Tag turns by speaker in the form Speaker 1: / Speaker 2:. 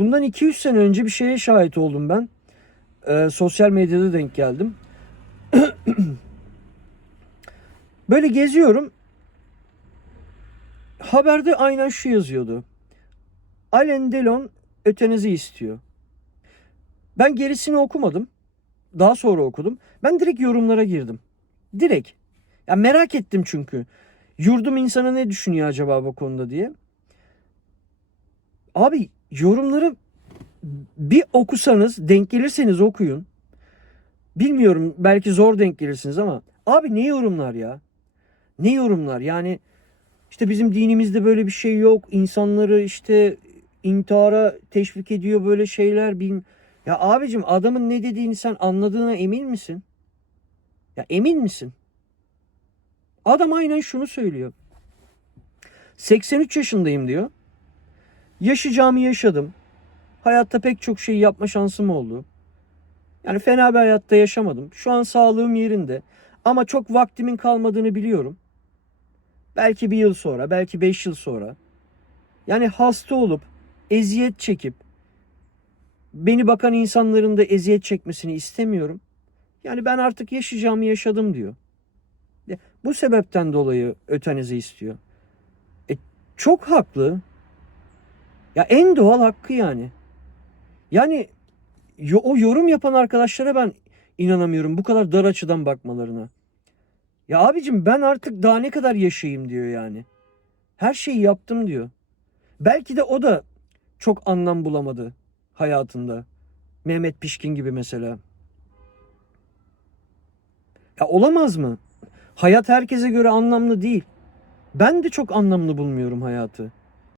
Speaker 1: Bundan 200 sene önce bir şeye şahit oldum ben. Ee, sosyal medyada denk geldim. Böyle geziyorum. Haberde aynen şu yazıyordu. Alain Delon ötenizi istiyor. Ben gerisini okumadım. Daha sonra okudum. Ben direkt yorumlara girdim. Direkt. Ya merak ettim çünkü. Yurdum insanı ne düşünüyor acaba bu konuda diye. Abi yorumları bir okusanız, denk gelirseniz okuyun. Bilmiyorum belki zor denk gelirsiniz ama abi ne yorumlar ya? Ne yorumlar? Yani işte bizim dinimizde böyle bir şey yok. İnsanları işte intihara teşvik ediyor böyle şeyler. Bin... Ya abicim adamın ne dediğini sen anladığına emin misin? Ya emin misin? Adam aynen şunu söylüyor. 83 yaşındayım diyor. Yaşayacağımı yaşadım. Hayatta pek çok şey yapma şansım oldu. Yani fena bir hayatta yaşamadım. Şu an sağlığım yerinde. Ama çok vaktimin kalmadığını biliyorum. Belki bir yıl sonra, belki beş yıl sonra. Yani hasta olup, eziyet çekip, beni bakan insanların da eziyet çekmesini istemiyorum. Yani ben artık yaşayacağımı yaşadım diyor. Bu sebepten dolayı ötenizi istiyor. E, çok haklı. Ya en doğal hakkı yani. Yani o yorum yapan arkadaşlara ben inanamıyorum bu kadar dar açıdan bakmalarına. Ya abicim ben artık daha ne kadar yaşayayım diyor yani. Her şeyi yaptım diyor. Belki de o da çok anlam bulamadı hayatında. Mehmet Pişkin gibi mesela. Ya olamaz mı? Hayat herkese göre anlamlı değil. Ben de çok anlamlı bulmuyorum hayatı.